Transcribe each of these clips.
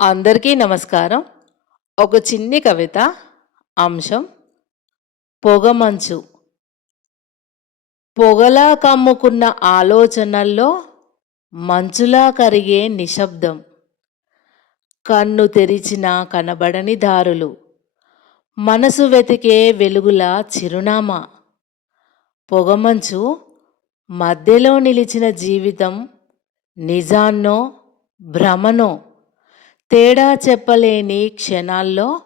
అందరికీ నమస్కారం. ఒక చిన్ని కవిత అంశం పొగమంచు. పొగలా కమ్ముకున్న ఆలోచనల్లో మంచులా కరిగే నిశ్శబ్దం. కన్ను తెరిచిన కనబడని దారులు. మనసు వెతికే వెలుగుల చిరునామా. పొగమంచు మధ్యలో నిలిచిన జీవితం నిజాన్నో భ్రమనో తేడా చెప్పలేని క్షణాల్లో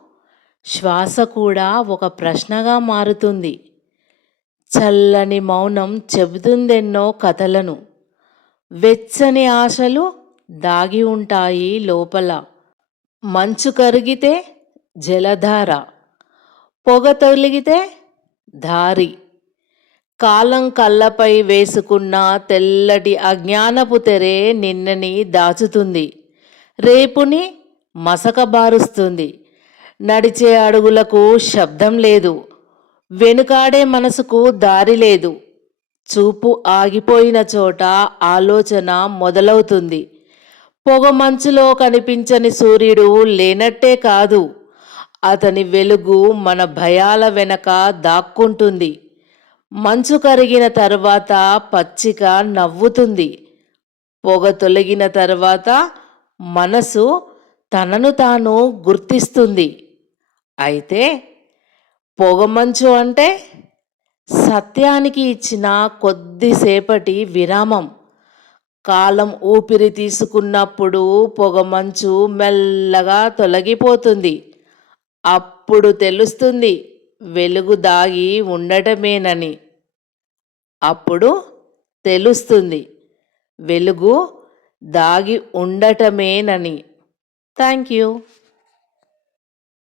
శ్వాస కూడా ఒక ప్రశ్నగా మారుతుంది. చల్లని మౌనం చెబుతుందెన్నో కథలను. వెచ్చని ఆశలు దాగి ఉంటాయి లోపల. మంచు కరిగితే జలధార. పొగ తొలిగితే దారి. కాలం కళ్ళపై వేసుకున్న తెల్లటి అజ్ఞానపు తెరే నిన్నని దాచుతుంది. రేపుని మసకబారుస్తుంది నడిచే అడుగులకు శబ్దం లేదు. వెనుకాడే మనసుకు దారి లేదు. చూపు ఆగిపోయిన చోట ఆలోచన మొదలవుతుంది. పొగ మంచులో కనిపించని సూర్యుడు లేనట్టే కాదు. అతని వెలుగు మన భయాల వెనక దాక్కుంటుంది. మంచు కరిగిన తర్వాత పచ్చిక నవ్వుతుంది. పొగ తొలగిన తర్వాత మనసు తనను తాను గుర్తిస్తుంది. అయితే పొగమంచు అంటే సత్యానికి ఇచ్చిన కొద్దిసేపటి విరామం. కాలం ఊపిరి తీసుకున్నప్పుడు పొగమంచు మెల్లగా తొలగిపోతుంది. అప్పుడు తెలుస్తుంది వెలుగు దాగి ఉండటమేనని. అప్పుడు తెలుస్తుంది వెలుగు దాగి ఉండటమేనని. Thank you.